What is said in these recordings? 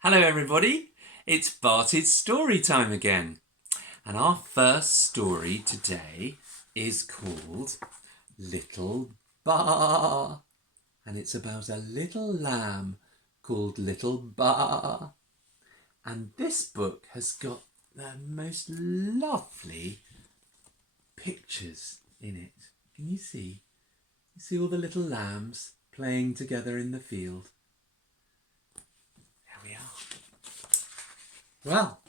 Hello everybody, it's Barty's story time again. And our first story today is called Little Bar. And it's about a little lamb called Little Bar. And this book has got the most lovely pictures in it. Can you see? You see all the little lambs playing together in the field? There we are. Well,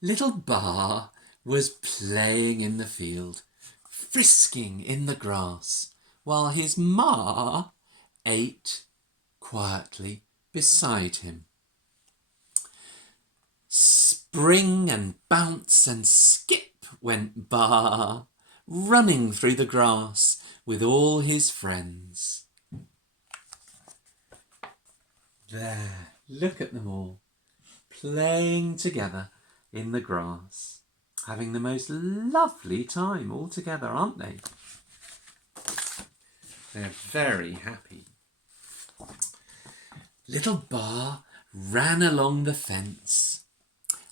Little Bar was playing in the field, frisking in the grass, while his ma ate quietly beside him. Spring and bounce and skip went Bar, running through the grass with all his friends. There, look at them all, playing together in the grass, having the most lovely time all together, aren't they? They're very happy. Little Bar ran along the fence,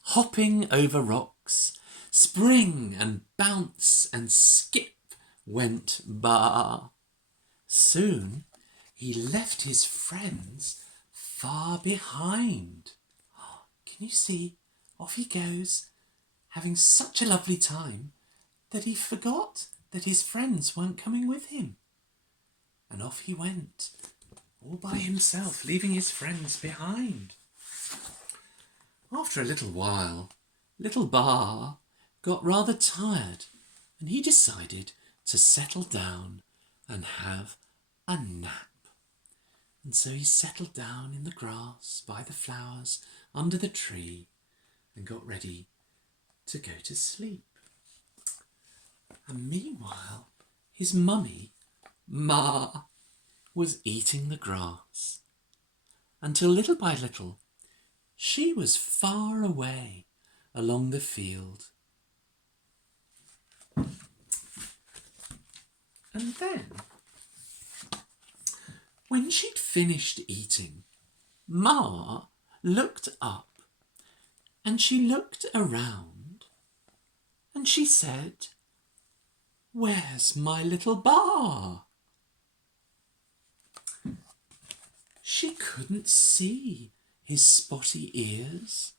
hopping over rocks. Spring and bounce and skip went Bar. Soon he left his friends far behind. Can you see? Off he goes, having such a lovely time that he forgot that his friends weren't coming with him. And off he went, all by himself, leaving his friends behind. After a little while, Little Bar got rather tired, and he decided to settle down and have a nap. And so he settled down in the grass, by the flowers, under the tree, and got ready to go to sleep. And meanwhile, his mummy, Ma, was eating the grass, until little by little she was far away along the field. And then, when she'd finished eating, Ma looked up and she looked around and she said, "Where's my little Bar?" She couldn't see his spotty ears.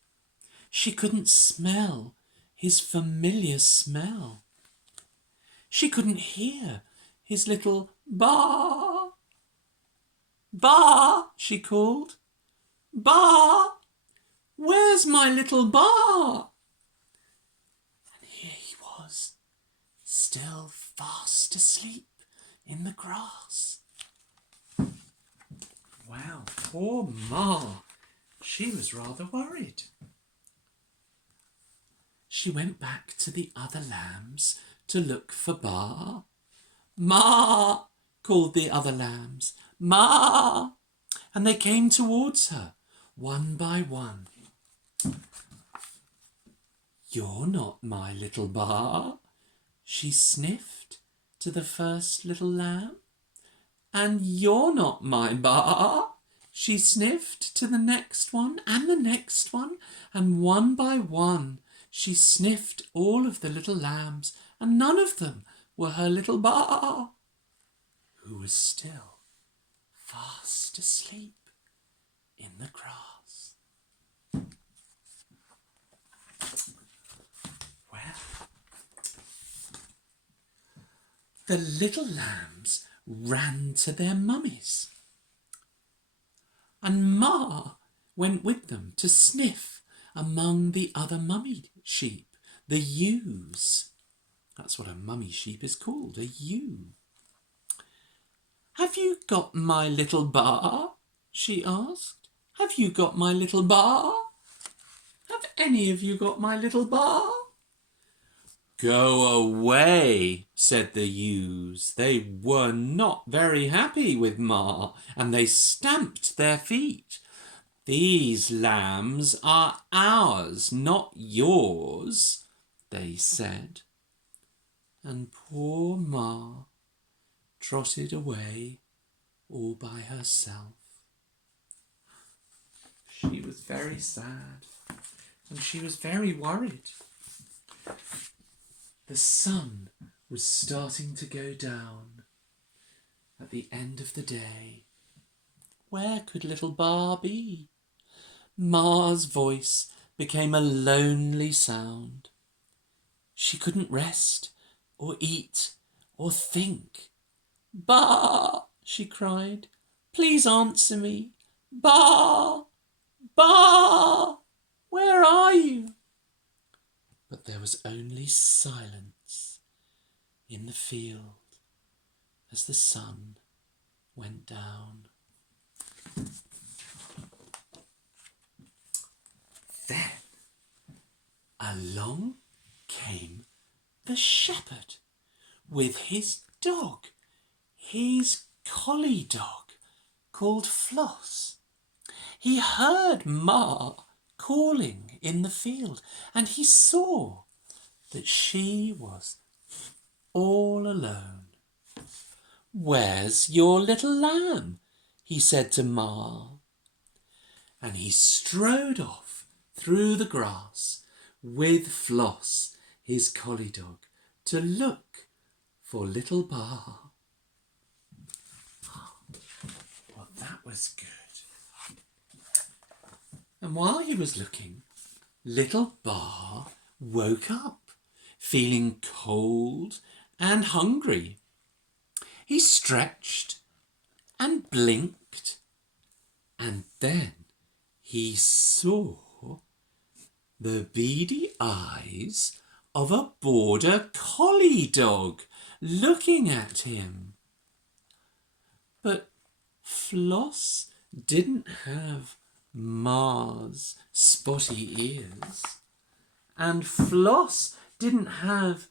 She couldn't smell his familiar smell. She couldn't hear his little Bar. "Bar," she called. "Bar! Where's my little Bar?" And here he was, still fast asleep in the grass. Wow, poor Ma. She was rather worried. She went back to the other lambs to look for Bar. "Ma!" called the other lambs. "Ma!" And they came towards her, one by one. "You're not my little Bar," she sniffed to the first little lamb. "And you're not my Bar," she sniffed to the next one and the next one, and one by one she sniffed all of the little lambs, and none of them were her little Bar, who was still fast asleep in the grass. Well, the little lambs ran to their mummies, and Ma went with them to sniff among the other mummy sheep, the ewes. That's what a mummy sheep is called, a ewe. "Have you got my little Bar?" she asked. "Have you got my little Bar? Have any of you got my little Bar?" "Go away," said the ewes. They were not very happy with Ma, and they stamped their feet. "These lambs are ours, not yours," they said. And poor Ma trotted away all by herself. She was very sad and she was very worried. The sun was starting to go down at the end of the day. Where could little Bar be? Ma's voice became a lonely sound. She couldn't rest or eat or think. Bar, she cried, please answer me. Bar, Bar, where are you? But there was only silence in the field as the sun went down. Then along came the shepherd with his dog, his collie dog called Floss. He heard Ma calling in the field and he saw that she was all alone. Where's your little lamb? He said to Ma. And he strode off through the grass with Floss, his collie dog, to look for little Bar. Well, that was good. And while he was looking, little Bar woke up, feeling cold and hungry. He stretched and blinked, and then he saw the beady eyes of a border collie dog looking at him. But Floss didn't have Ma's spotty ears, and Floss didn't have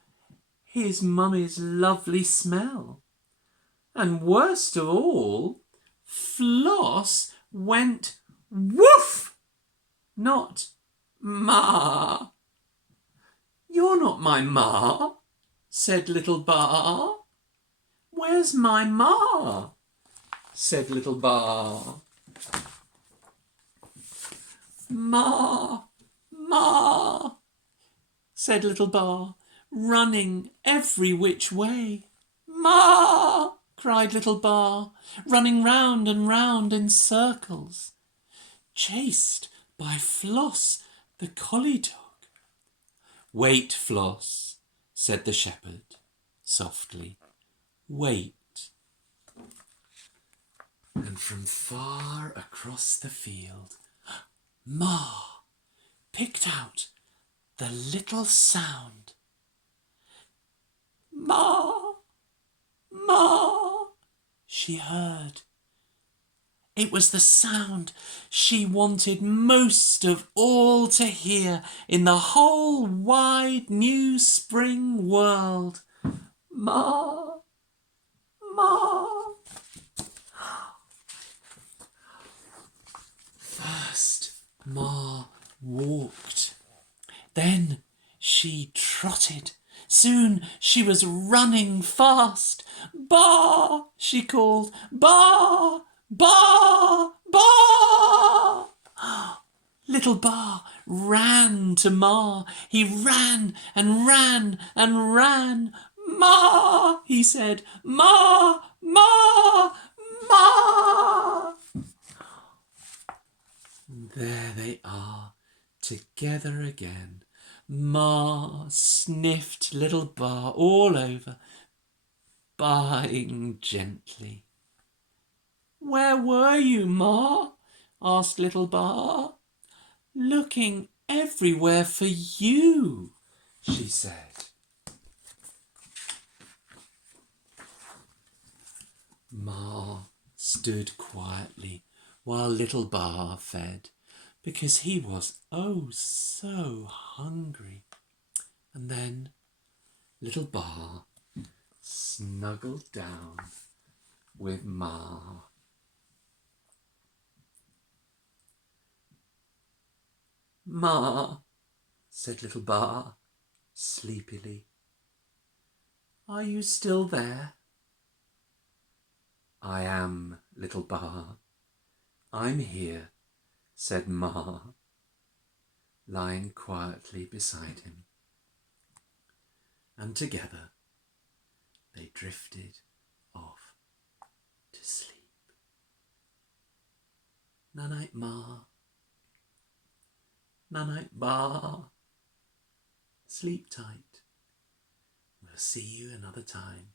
his mummy's lovely smell. And worst of all, Floss went woof, not Ma. You're not my Ma, said little Bar. Where's my Ma? Said little Bar. Ma, Ma, said little Bar, running every which way. Ma, cried little Bar, running round and round in circles, chased by Floss, the collie dog. Wait, Floss, said the shepherd softly. Wait. And from far across the field, Ma picked out the little sound. Ma, Ma, she heard. It was the sound she wanted most of all to hear in the whole wide new spring world. Ma, Ma. First, Ma walked. Then she trotted. Soon she was running fast. Ba, she called. Ba, Ba, Ba. Little Bar ran to Ma. He ran and ran and ran. Ma, he said. Ma, Ma, Ma. There they are, together again. Ma sniffed little Bar all over, baaing gently. Where were you, Ma? Asked little Bar. Looking everywhere for you, she said. Ma stood quietly while little Bar fed, because he was oh so hungry. And then little Bar snuggled down with Ma. Ma, said little Bar sleepily, are you still there? I am, little Bar. I'm here, said Ma, lying quietly beside him. And together they drifted off to sleep. Night-night, Ma. Night-night, Bar. Sleep tight. We'll see you another time.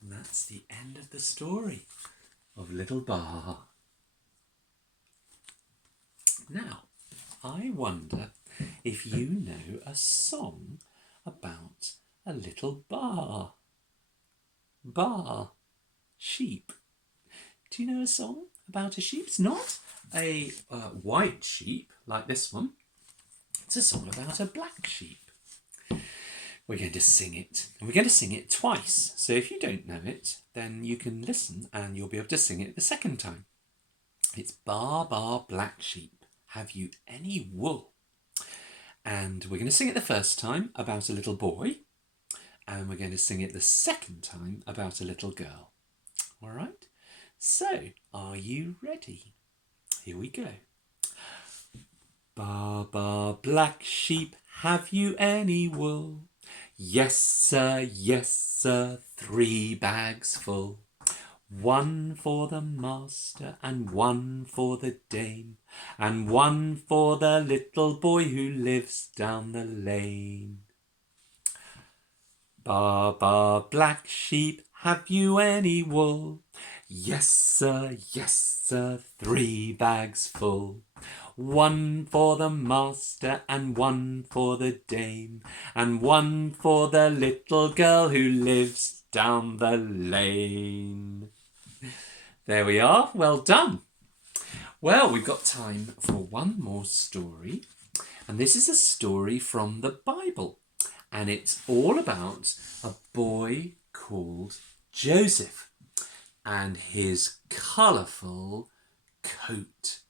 And that's the end of the story of Little Bar. Now, I wonder if you know a song about a little bar. Bar. Sheep. Do you know a song about a sheep? It's not a white sheep like this one. It's a song about a black sheep. We're going to sing it, and we're going to sing it twice. So if you don't know it, then you can listen and you'll be able to sing it the second time. It's Bar, bar, black sheep, have you any wool? And we're going to sing it the first time about a little boy, and we're going to sing it the second time about a little girl. All right? So, are you ready? Here we go. Bar, bar, black sheep, have you any wool? Yes, sir, 3 bags full. 1 for the master, and 1 for the dame, and 1 for the little boy who lives down the lane. Bar, bar, black sheep, have you any wool? Yes, sir, 3 bags full. 1 for the master, and 1 for the dame, and 1 for the little girl who lives down the lane. There we are. Well done. Well, we've got time for one more story, and this is a story from the Bible, and it's all about a boy called Joseph and his colourful coat.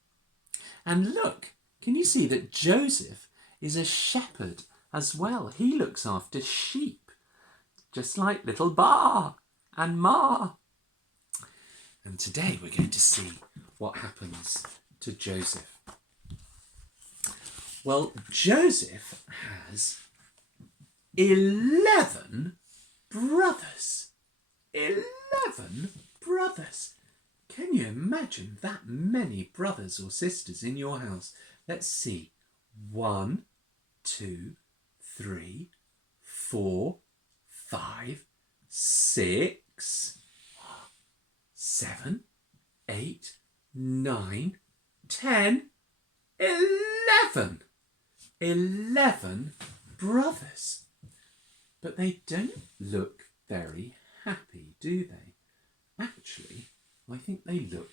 And look, can you see that Joseph is a shepherd as well? He looks after sheep, just like little Bar and Ma. And today we're going to see what happens to Joseph. Well, Joseph has 11 brothers. 11 brothers. Can you imagine that many brothers or sisters in your house? Let's see. 1, 2, 3, 4, 5, 6, 7, 8, 9, 10, 11. 11 brothers. But they don't look very happy, do they? Actually, I think they look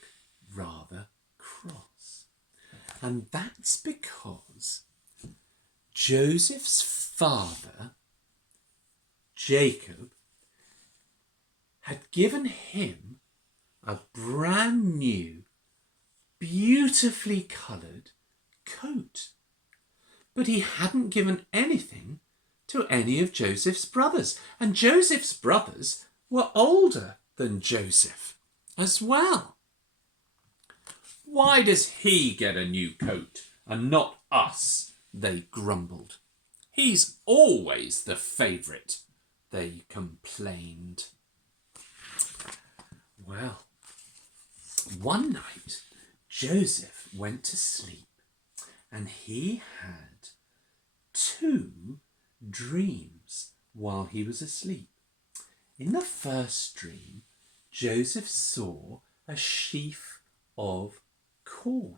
rather cross. And that's because Joseph's father, Jacob, had given him a brand new, beautifully coloured coat. But he hadn't given anything to any of Joseph's brothers. And Joseph's brothers were older than Joseph as well. Why does he get a new coat and not us? They grumbled. He's always the favourite, they complained. Well, one night Joseph went to sleep and he had 2 dreams while he was asleep. In the first dream, Joseph saw a sheaf of corn.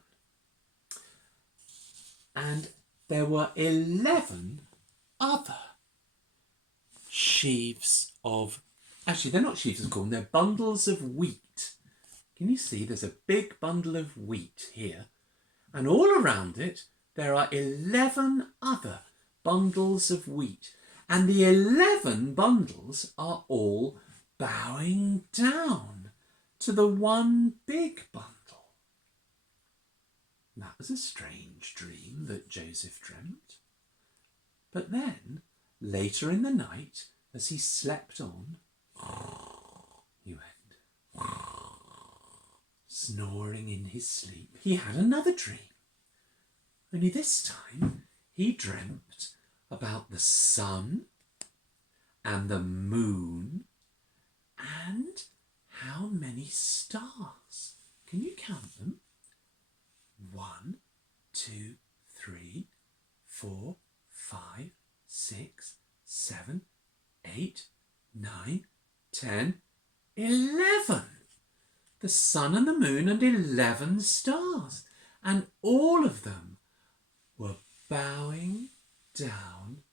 And there were 11 other sheaves of... Actually, they're not sheaves of corn, they're bundles of wheat. Can you see there's a big bundle of wheat here? And all around it, there are 11 other bundles of wheat. And the 11 bundles are all bowing down to the one big bundle. That was a strange dream that Joseph dreamt. But then, later in the night, as he slept on, He went, snoring in his sleep. He had another dream. Only this time he dreamt about the sun and the moon and how many stars. Can you count them? 1, 2, 3, 4, 5, 6, 7, 8, 9, 10, 11. The sun and the moon and 11 stars. And all of them were bowing down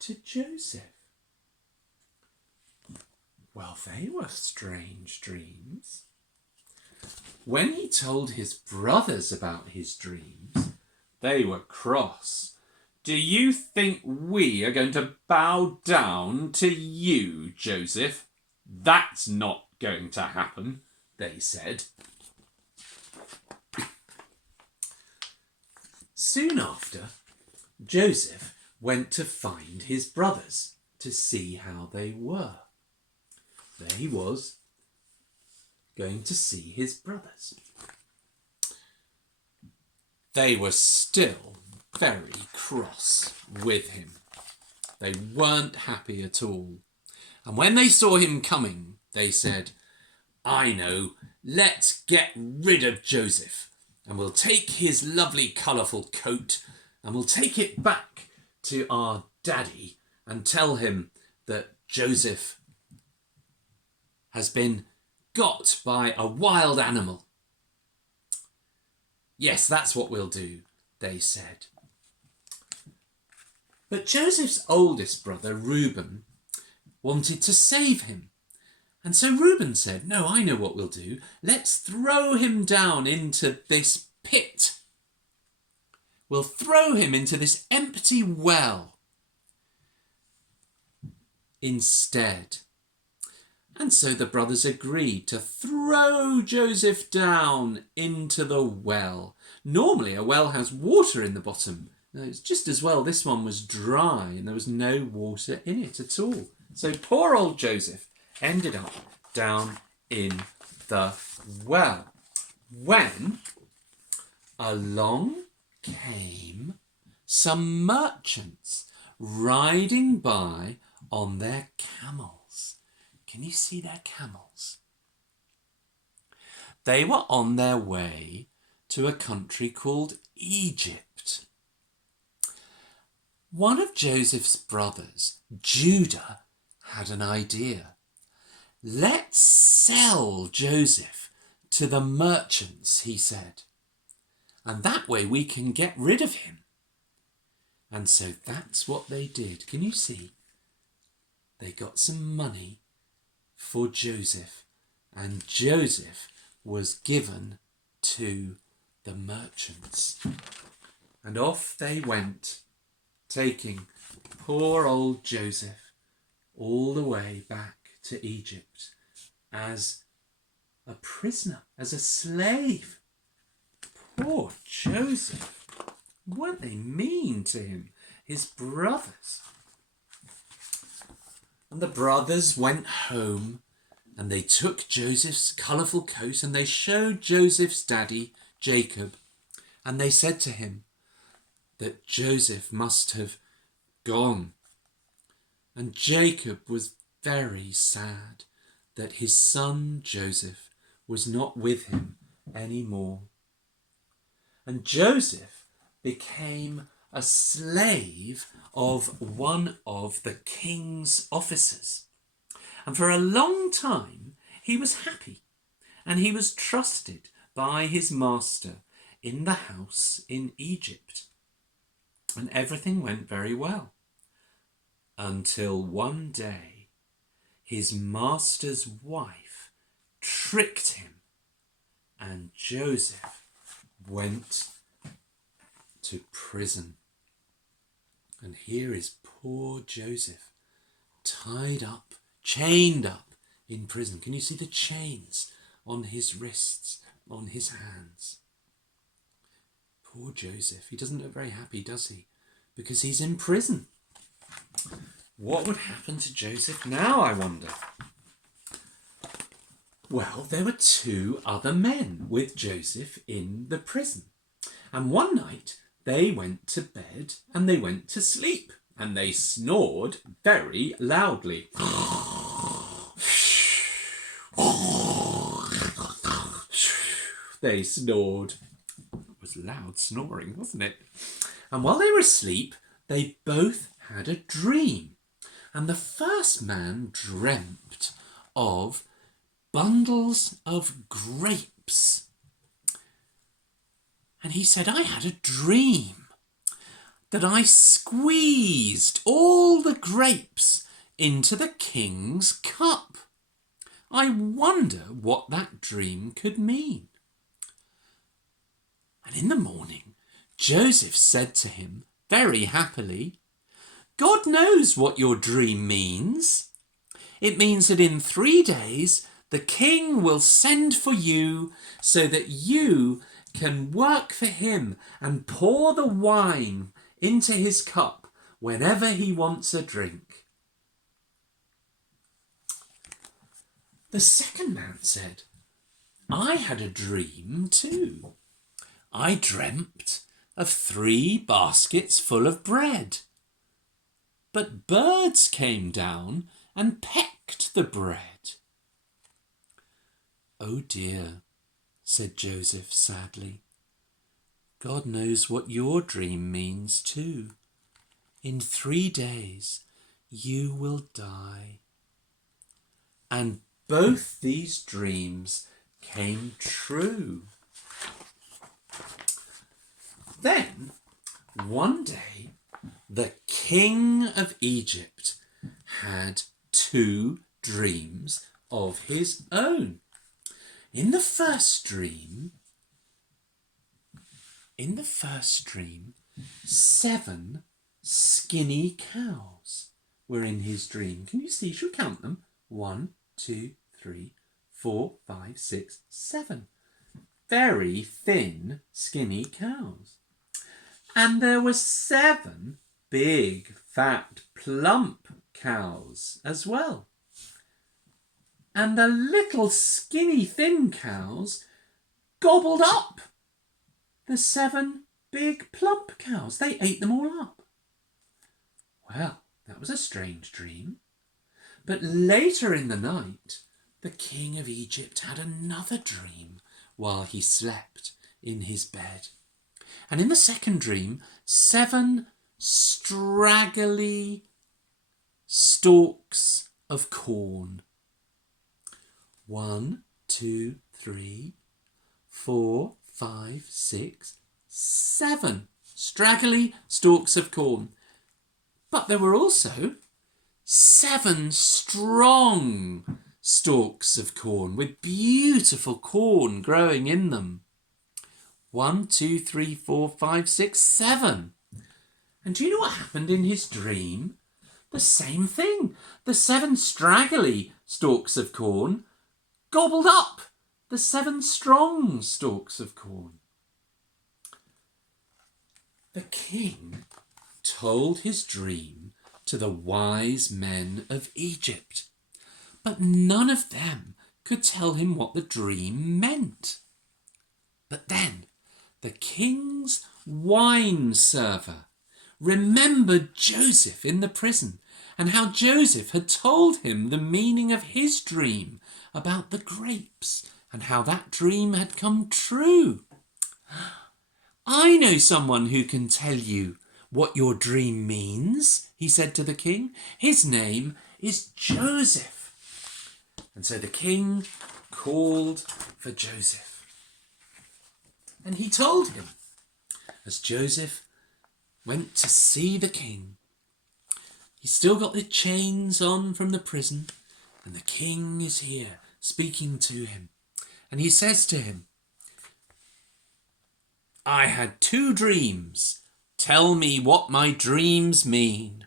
to Joseph. Well, they were strange dreams. When he told his brothers about his dreams, they were cross. "Do you think we are going to bow down to you, Joseph? That's not going to happen," they said. Soon after, Joseph went to find his brothers to see how they were. There he was, going to see his brothers. They were still very cross with him. They weren't happy at all. And when they saw him coming, they said, "I know, let's get rid of Joseph, and we'll take his lovely colourful coat and we'll take it back to our daddy and tell him that Joseph has been got by a wild animal." "Yes, that's what we'll do," they said. But Joseph's oldest brother, Reuben, wanted to save him. And so Reuben said, "No, I know what we'll do. Let's throw him down into this pit. We'll throw him into this empty well instead." And so the brothers agreed to throw Joseph down into the well. Normally a well has water in the bottom. No, it's just as well this one was dry and there was no water in it at all. So poor old Joseph ended up down in the well when along came some merchants riding by on their camels. Can you see their camels? They were on their way to a country called Egypt. One of Joseph's brothers, Judah, had an idea. "Let's sell Joseph to the merchants," he said, "and that way we can get rid of him." And so that's what they did. Can you see? They got some money for Joseph, and Joseph was given to the merchants. And off they went, taking poor old Joseph all the way back to Egypt as a prisoner, as a slave. Poor Joseph. Weren't they mean to him, his brothers? And the brothers went home and they took Joseph's colourful coat and they showed Joseph's daddy, Jacob, and they said to him that Joseph must have gone. And Jacob was very sad that his son Joseph was not with him anymore. And Joseph became a slave of one of the king's officers. And for a long time he was happy and he was trusted by his master in the house in Egypt. And everything went very well until one day his master's wife tricked him and Joseph went to prison. And here is poor Joseph tied up, chained up in prison. Can you see the chains on his wrists, on his hands? Poor Joseph. He doesn't look very happy, does he? Because he's in prison. What would happen to Joseph now, I wonder? Well, there were two other men with Joseph in the prison. And one night they went to bed and they went to sleep. And they snored very loudly. They snored. It was loud snoring, wasn't it? And while they were asleep, they both had a dream. And the first man dreamt of bundles of grapes. And he said, I had a dream that I squeezed all the grapes into the king's cup. I wonder what that dream could mean. And in the morning, Joseph said to him very happily, God knows what your dream means. It means that in 3 days, the king will send for you so that you can work for him and pour the wine into his cup whenever he wants a drink. The second man said, I had a dream too. I dreamt of 3 baskets full of bread. But birds came down and pecked the bread. Oh dear, said Joseph sadly. God knows what your dream means too. In 3 days you will die. And both these dreams came true. Then, one day, the king of Egypt had 2 dreams of his own. In the first dream, 7 skinny cows were in his dream. Can you see? Should we count them? 1, 2, 3, 4, 5, 6, 7. Very thin, skinny cows. And there were 7 big, fat, plump cows as well. And the little skinny, thin cows gobbled up the 7 big, plump cows. They ate them all up. Well, that was a strange dream. But later in the night, the king of Egypt had another dream while he slept in his bed. And in the second dream, 7 straggly stalks of corn. 1, 2, 3, 4, 5, 6, 7 straggly stalks of corn. But there were also 7 strong stalks of corn with beautiful corn growing in them. 1, 2, 3, 4, 5, 6, 7. And do you know what happened in his dream? The same thing. The 7 straggly stalks of corn gobbled up the 7 strong stalks of corn. The king told his dream to the wise men of Egypt, but none of them could tell him what the dream meant. But then the king's wine server remembered Joseph in the prison and how Joseph had told him the meaning of his dream about the grapes and how that dream had come true. I know someone who can tell you what your dream means, he said to the king. His name is Joseph. And so the king called for Joseph. And he told him, as Joseph went to see the king, he's still got the chains on from the prison, and the king is here speaking to him. And he says to him, I had 2 dreams. Tell me what my dreams mean.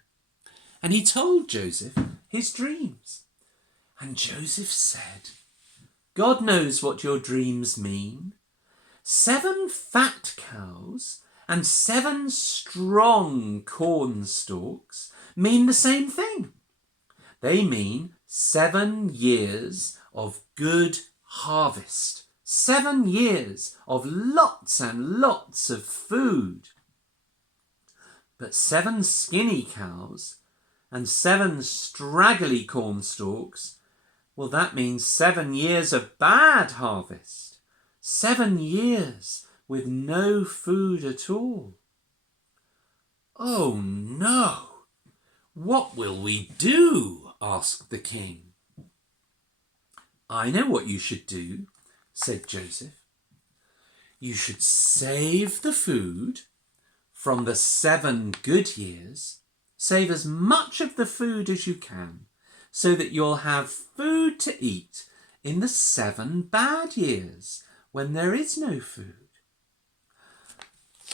And he told Joseph his dreams. And Joseph said, God knows what your dreams mean. 7 fat cows and 7 strong corn stalks mean the same thing. They mean 7 years of good harvest. 7 years of lots and lots of food. But 7 skinny cows and 7 straggly cornstalks, well, that means 7 years of bad harvest. 7 years with no food at all. Oh no! What will we do? Asked the king. I know what you should do, said Joseph. You should save the food from the 7 good years. Save as much of the food as you can so that you'll have food to eat in the 7 bad years when there is no food.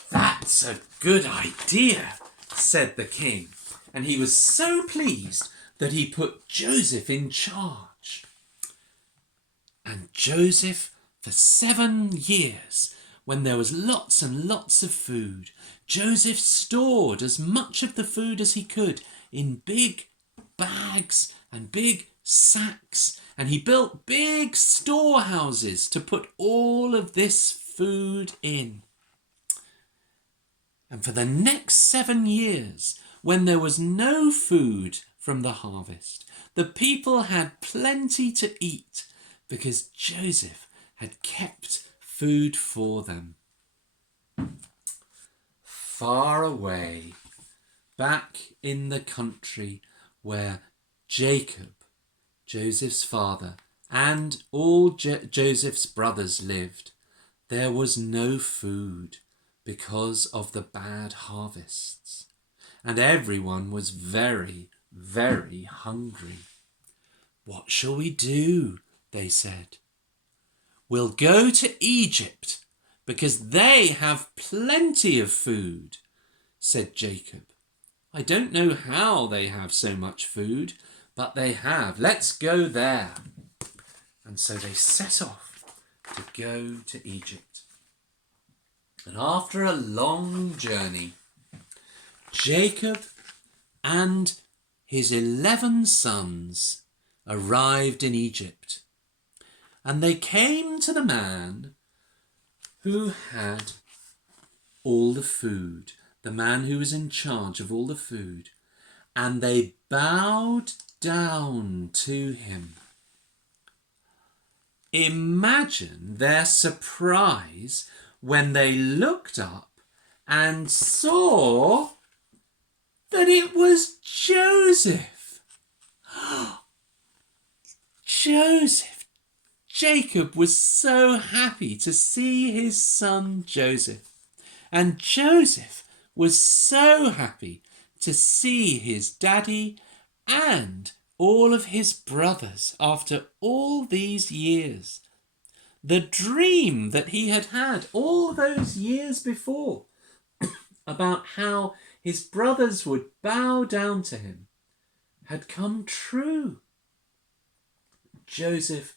That's a good idea, said the king, and he was so pleased that he put Joseph in charge. And Joseph, for 7 years, when there was lots and lots of food, Joseph stored as much of the food as he could in big bags and big sacks, and he built big storehouses to put all of this food in. And for the next 7 years, when there was no food from the harvest, the people had plenty to eat because Joseph had kept food for them. Far away, back in the country where Jacob, Joseph's father, and all Joseph's brothers lived, there was no food because of the bad harvests, and everyone was very, very hungry. What shall we do? They said. We'll go to Egypt because they have plenty of food, said Jacob. I don't know how they have so much food, but they have. Let's go there. And so they set off to go to Egypt. And after a long journey, Jacob and his 11 sons arrived in Egypt. And they came to the man who had all the food, the man who was in charge of all the food, and they bowed down to him. Imagine their surprise when they looked up and saw that it was Joseph. Joseph! Jacob was so happy to see his son Joseph, and Joseph was so happy to see his daddy and all of his brothers after all these years. The dream that he had had all those years before about how his brothers would bow down to him had come true. Joseph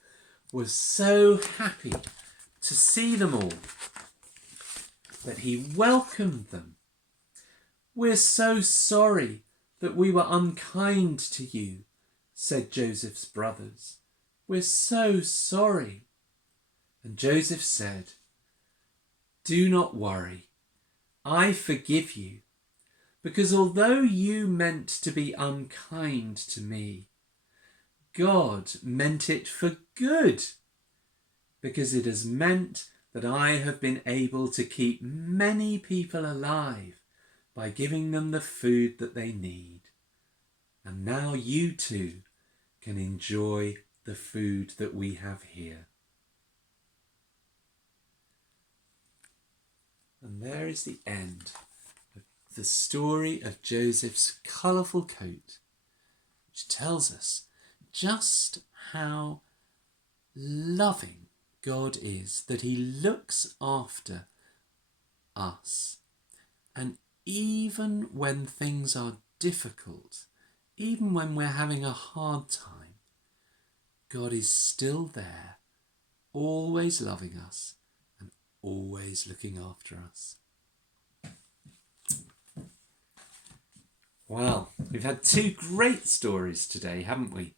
was so happy to see them all that he welcomed them. We're so sorry that we were unkind to you, said Joseph's brothers. We're so sorry. And Joseph said, do not worry. I forgive you, because although you meant to be unkind to me, God meant it for good, because it has meant that I have been able to keep many people alive by giving them the food that they need. And now you too can enjoy the food that we have here. And there is the end of the story of Joseph's colourful coat, which tells us just how loving God is, that he looks after us. And even when things are difficult, even when we're having a hard time, God is still there, always loving us and always looking after us. Well, we've had 2 great stories today, haven't we?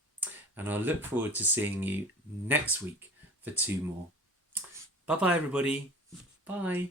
And I look forward to seeing you next week for 2 more. Bye bye, everybody. Bye.